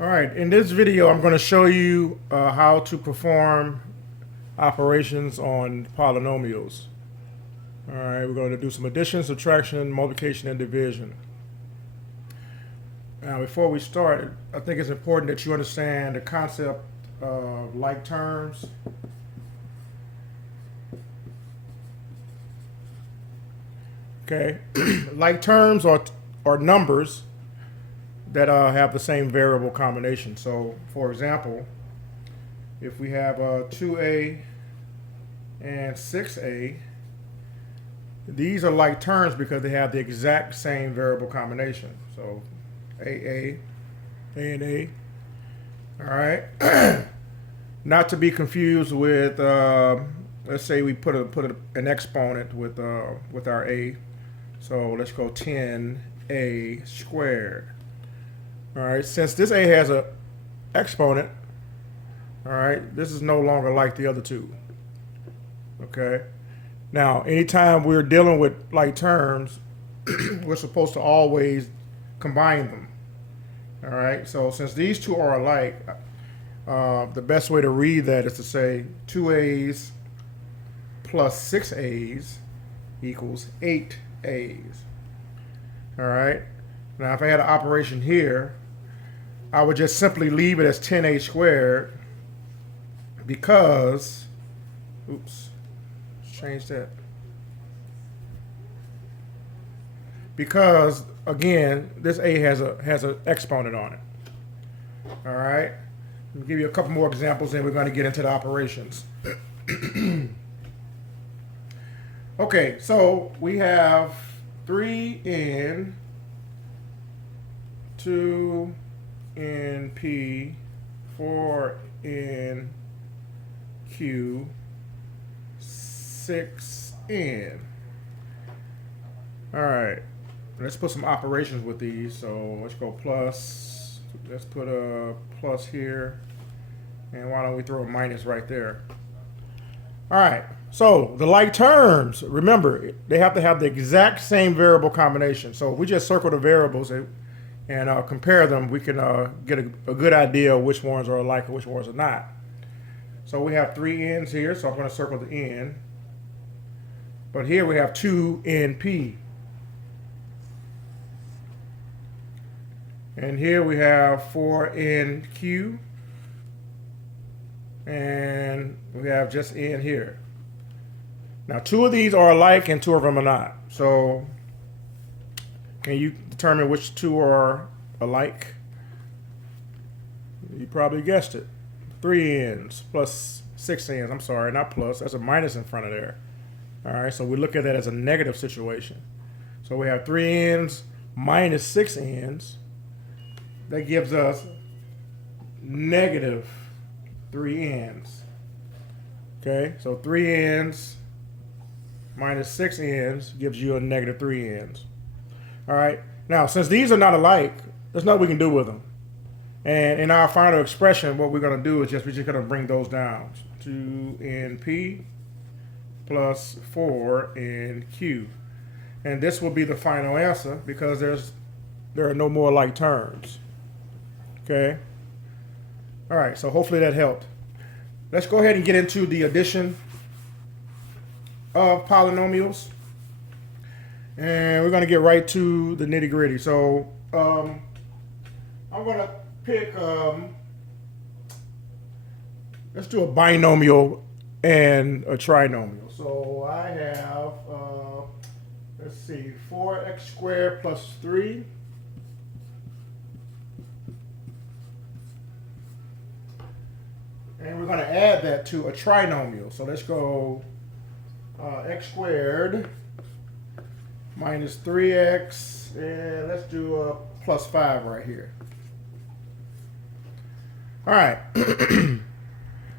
All right, in this video, I'm going to show you how to perform operations on polynomials. All right, we're going to do some addition, subtraction, multiplication, and division. Now, before we start, I think it's important that you understand the concept of like terms. Okay, like terms are numbers that have the same variable combination. So, for example, if we have 2a and 6a, these are like terms because they have the exact same variable combination. So, a and a. All right. Not to be confused with, let's say we put an exponent with our a. So let's go 10a squared. All right, since this a has an exponent, all right, this is no longer like the other two. Okay. Now, anytime we're dealing with like terms, we're supposed to always combine them. All right. So since these two are alike, the best way to read that is to say 2a's plus 6a's equals 8a's. All right. Now, if I had an operation here, I would just simply leave it as 10a squared because, oops, let's change that. Because, again, this a has an exponent on it. All right. Let me give you a couple more examples, and we're going to get into the operations. Okay, so we have 3n, 2np, 4nq, 6n. All right, let's put some operations with these. So let's go plus. Let's put a plus here. And why don't we throw a minus right there? All right, so the like terms, remember, they have to have the exact same variable combination. So if we just circle the variables and compare them, we can get a good idea of which ones are alike and which ones are not. So we have 3 n's here, so I'm going to circle the n. But here we have 2np. And here we have 4nq. And we have just n here. Now, 2 of these are alike and 2 of them are not. So can you determine which 2 are alike? You probably guessed it. 3 n's plus 6 n's. I'm sorry, not plus. That's a minus in front of there. All right, so we look at that as a negative situation. So we have 3 n's minus 6 n's. That gives us negative 3 n's. Okay, so 3 n's minus 6 n's gives you a negative 3 n's. All right, now since these are not alike, there's nothing we can do with them. And in our final expression, what we're going to do is we're just going to bring those down. 2np plus 4nq. And this will be the final answer because there are no more like terms. Okay. All right, so hopefully that helped. Let's go ahead and get into the addition of polynomials. And we're going to get right to the nitty gritty. So I'm going to pick, let's do a binomial and a trinomial. So I have, let's see, 4x squared plus 3. And we're going to add that to a trinomial. So let's go x squared minus 3x, and let's do a plus 5 right here. All right.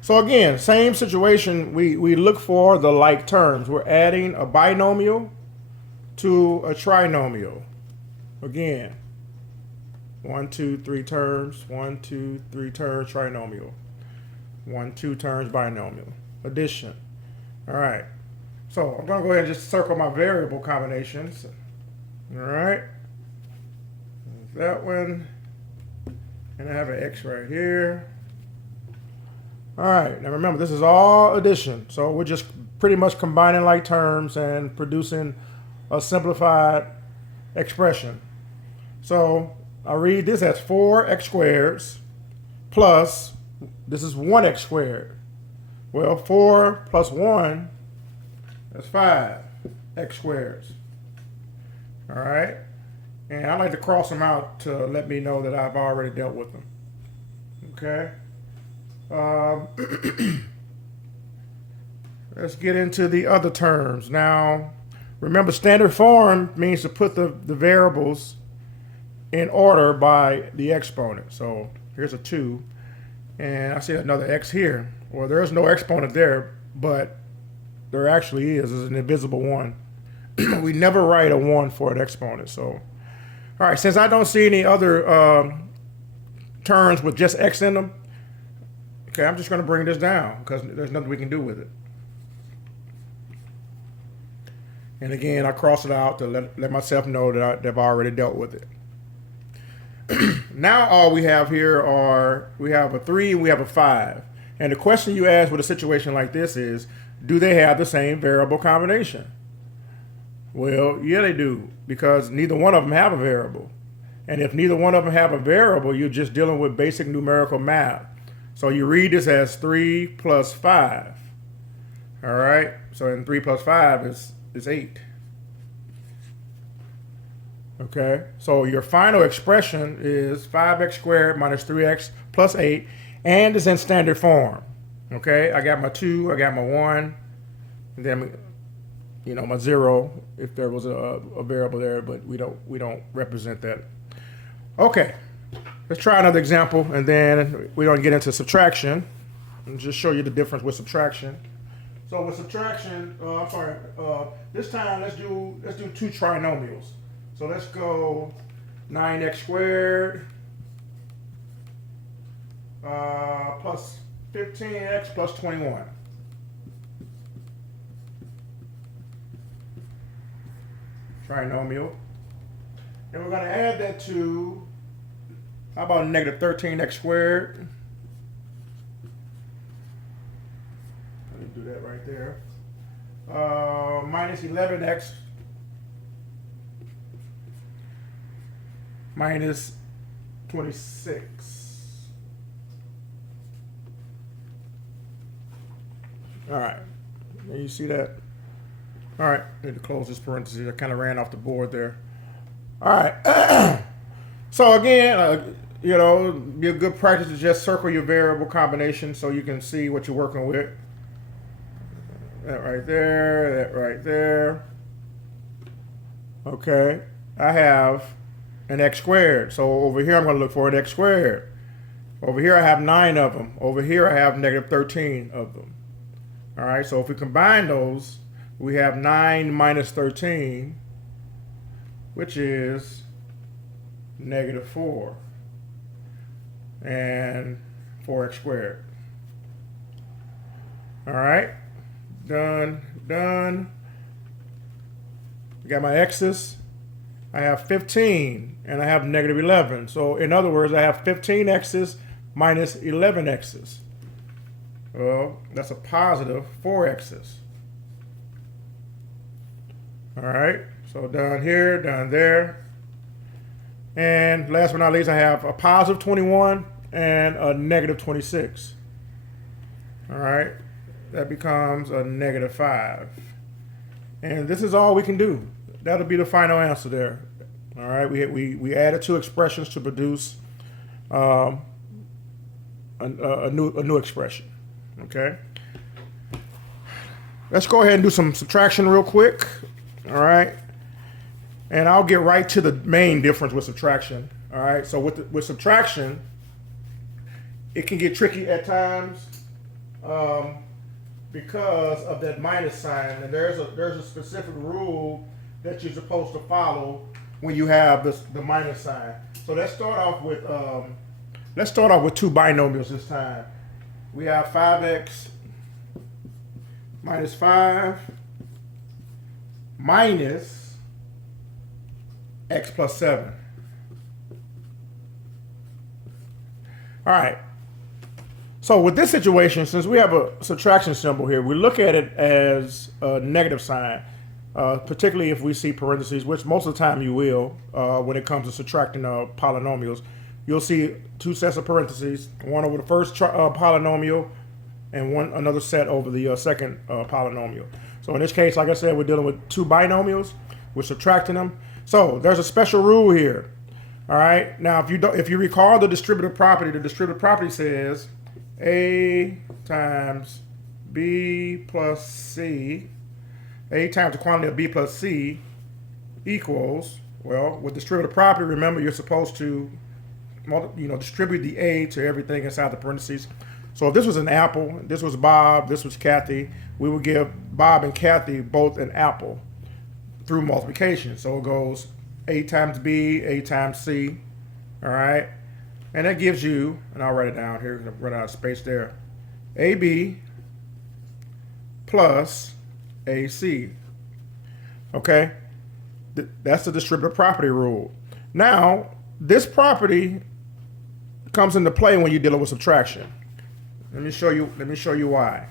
So again, same situation. We look for the like terms. We're adding a binomial to a trinomial. Again, 1, 2, 3 terms, 1, 2, 3 terms trinomial. 1, 2 terms binomial. Addition. All right. So I'm going to go ahead and just circle my variable combinations. All right. That one And I have an x right here. All right, now remember, this is all addition. So we're just pretty much combining like terms and producing a simplified expression. So I read this as 4x squared plus, this is 1x squared. Well, 4 plus 1, that's 5x squared. All right, and I like to cross them out to let me know that I've already dealt with them. Okay. Let's get into the other terms. Now, remember, standard form means to put the variables in order by the exponent. So here's a 2, and I see another x here. Well, there's no exponent there, but there actually is. It's an invisible 1. We never write a 1 for an exponent. So, all right, since I don't see any other terms with just x in them, okay, I'm just going to bring this down because there's nothing we can do with it. And again, I cross it out to let myself know that I've already dealt with it. Now all we have here we have a 3 and we have a 5. And the question you ask with a situation like this is, do they have the same variable combination? Well, yeah, they do, because neither one of them have a variable. And if neither one of them have a variable, you're just dealing with basic numerical math. So you read this as 3 plus 5. All right, so in 3 plus 5 is 8. Okay, so your final expression is 5x squared minus 3x plus 8, and it's in standard form. Okay, I got my 2, I got my 1, and then my 0 if there was a variable there, but we don't represent that. Okay, let's try another example, and then we're gonna get into subtraction and just show you the difference with subtraction. So with subtraction, this time let's do 2 trinomials. So let's go 9x squared plus 15x plus 21. Trinomial. And we're going to add that to, how about negative 13x squared? Let me do that right there. Minus 11x minus 26. All right, you see that? All right, need to close this parenthesis. I kind of ran off the board there. All right, so again, be a good practice to just circle your variable combination so you can see what you're working with. That right there, that right there. Okay, I have an x squared. So over here, I'm going to look for an x squared. Over here, I have 9 of them. Over here, I have negative 13 of them. All right, so if we combine those, we have 9 minus 13, which is negative 4, and 4x squared. All right, done. Got my x's. I have 15 and I have negative 11. So in other words, I have 15 x's minus 11 x's. Well, that's a positive 4 x's. All right, so down here, down there. And last but not least, I have a positive 21 and a negative 26. All right, that becomes a negative 5. And this is all we can do. That'll be the final answer there. All right, we added 2 expressions to produce a new expression. Okay. Let's go ahead and do some subtraction real quick. All right, and I'll get right to the main difference with subtraction. All right, so with subtraction, it can get tricky at times because of that minus sign, and there's a specific rule that you're supposed to follow when you have the minus sign. So let's start off with 2 binomials this time. We have 5x minus 5 minus x plus 7. All right. So with this situation, since we have a subtraction symbol here, we look at it as a negative sign, particularly if we see parentheses, which most of the time you will when it comes to subtracting polynomials. You'll see two sets of parentheses, one over the first polynomial and another set over the second polynomial. So in this case, like I said, we're dealing with two binomials. We're subtracting them. So there's a special rule here. All right. Now, if you recall the distributive property says A times B plus C, A times the quantity of B plus C equals, well, with distributive property, remember you're supposed to distribute the A to everything inside the parentheses. So if this was an apple, this was Bob, this was Kathy, we would give Bob and Kathy both an apple through multiplication. So it goes A times B, A times C, all right? And that gives you, and I'll write it down here because I've run out of space there, AB plus AC, okay? That's the distributive property rule. Now, this property comes into play when you're dealing with subtraction. Let me show you why.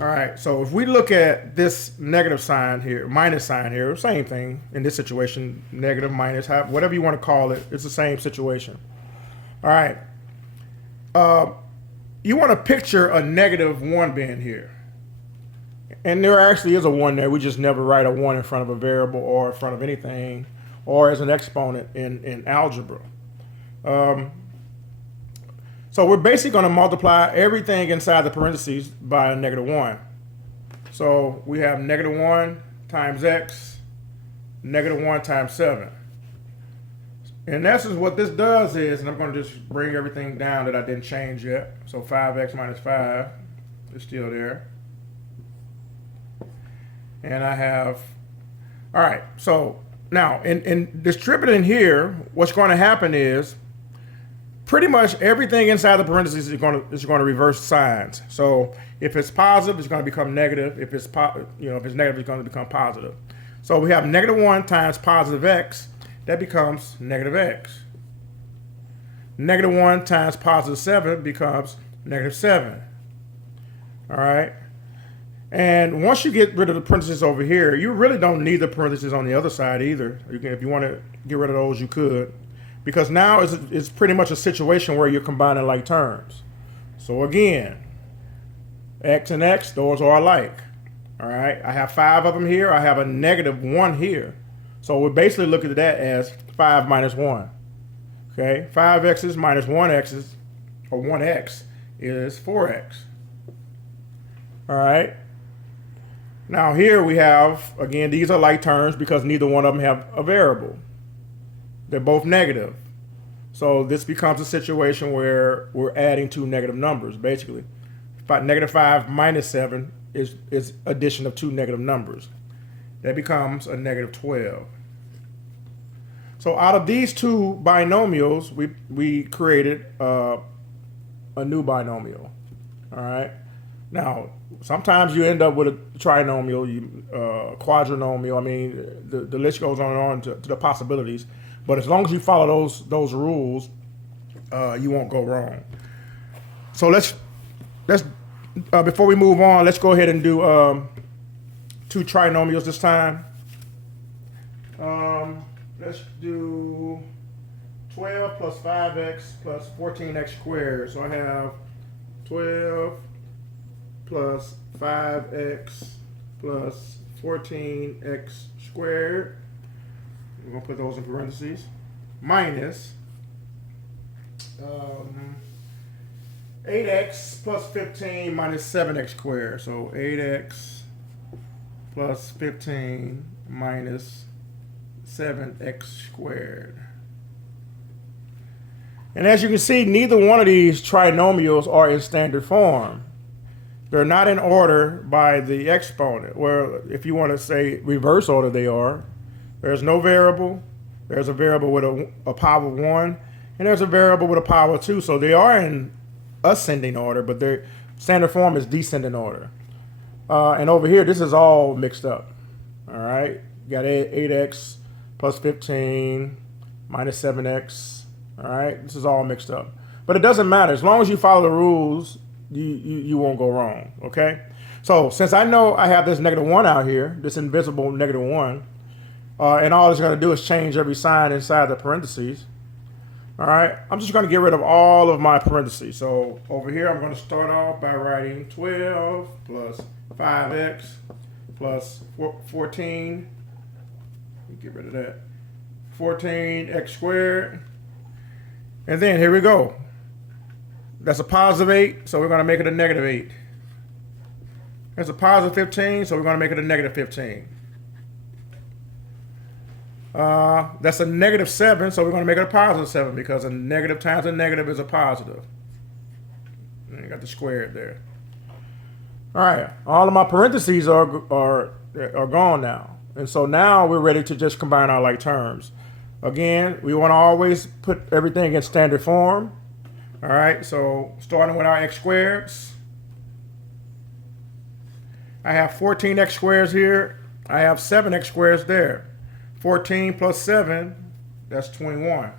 All right, so if we look at this negative sign here, minus sign here, same thing in this situation, negative, minus, whatever you want to call it, it's the same situation. All right, you want to picture a -1 being here. And there actually is a 1 there. We just never write a 1 in front of a variable or in front of anything or as an exponent in algebra. So we're basically going to multiply everything inside the parentheses by a -1. So we have -1 times x, -1 times 7. In essence, what this does is, and I'm going to just bring everything down that I didn't change yet. So 5x minus 5 is still there. And I have, all right, so now in distributing here, what's going to happen is pretty much everything inside the parentheses is going to reverse signs. So if it's positive, it's going to become negative. If it's if it's negative, it's going to become positive. So we have -1 times positive x, that becomes negative x. -1 times positive 7 becomes -7. All right. And once you get rid of the parentheses over here, you really don't need the parentheses on the other side either. If you want to get rid of those, you could. Because now it's pretty much a situation where you're combining like terms. So again, x and x, those are alike. All right, I have 5 of them here. I have a -1 here. So we're basically looking at that as 5 minus 1. Okay, 5x's minus 1x's, or 1x, is 4x. All right. Now here we have, again, these are like terms because neither one of them have a variable. They're both negative. So this becomes a situation where we're adding two negative numbers, basically. -5 minus 7 is addition of two negative numbers. That becomes a -12. So out of these two binomials, we created a new binomial. All right. Now, sometimes you end up with a trinomial, quadrinomial. I mean, the list goes on and on to the possibilities. But as long as you follow those rules, you won't go wrong. So let's before we move on, let's go ahead and do two trinomials this time. Let's do 12 plus 5x plus 14x squared. So I have 12 plus 5x plus 14x squared. We're going to put those in parentheses. Minus 8x plus 15 minus 7x squared. So 8x plus 15 minus 7x squared. And as you can see, neither one of these trinomials are in standard form. They're not in order by the exponent, where if you want to say reverse order, they are. There's no variable. There's a variable with a power of 1, and there's a variable with a power of 2. So they are in ascending order, but their standard form is descending order. And over here, this is all mixed up. All right, you got 8x plus 15 minus 7x. All right, this is all mixed up. But it doesn't matter. As long as you follow the rules, you won't go wrong, okay? So since I know I have this -1 out here, this invisible -1, and all it's going to do is change every sign inside the parentheses, all right, I'm just going to get rid of all of my parentheses. So over here, I'm going to start off by writing 12 plus 5x plus 14. Get rid of that. 14x squared. And then here we go. That's a +8, so we're going to make it a -8. That's a +15, so we're going to make it a -15. That's a -7, so we're going to make it a +7 because a negative times a negative is a positive. And you got the squared there. All right, all of my parentheses are gone now. And so now we're ready to just combine our like terms. Again, we want to always put everything in standard form. All right, so starting with our x squareds. I have 14x squares here. I have 7x squares there. 14 plus 7, that's 21.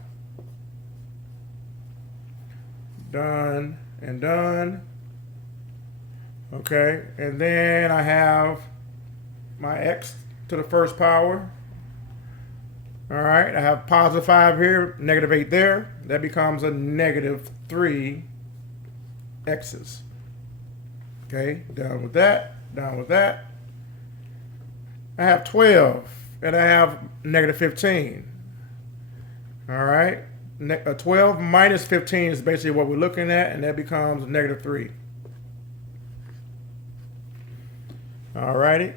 Done and done. Okay, and then I have my x to the first power. All right, I have +5 here, -8 there. That becomes a -3 x's. Okay, done with that, done with that. I have 12, and I have -15. All right, 12 minus 15 is basically what we're looking at, and that becomes -3. All righty.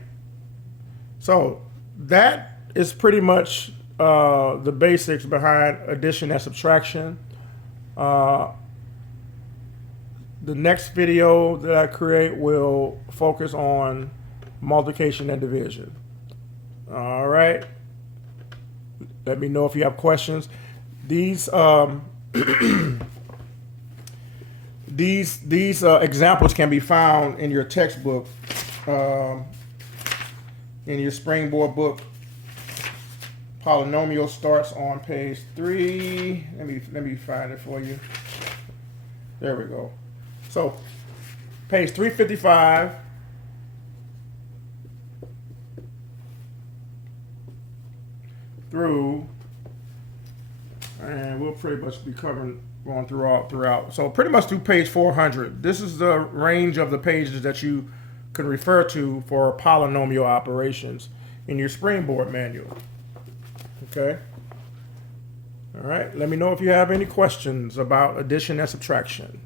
So that is pretty much the basics behind addition and subtraction. The next video that I create will focus on multiplication and division. All right. Let me know if you have questions. These these examples can be found in your textbook, in your Springboard book. Polynomial starts on page 3. Let me find it for you. There we go. So page 355 through, and we'll pretty much be going throughout. So pretty much through page 400. This is the range of the pages that you can refer to for polynomial operations in your Springboard manual. Okay. All right. Let me know if you have any questions about addition and subtraction.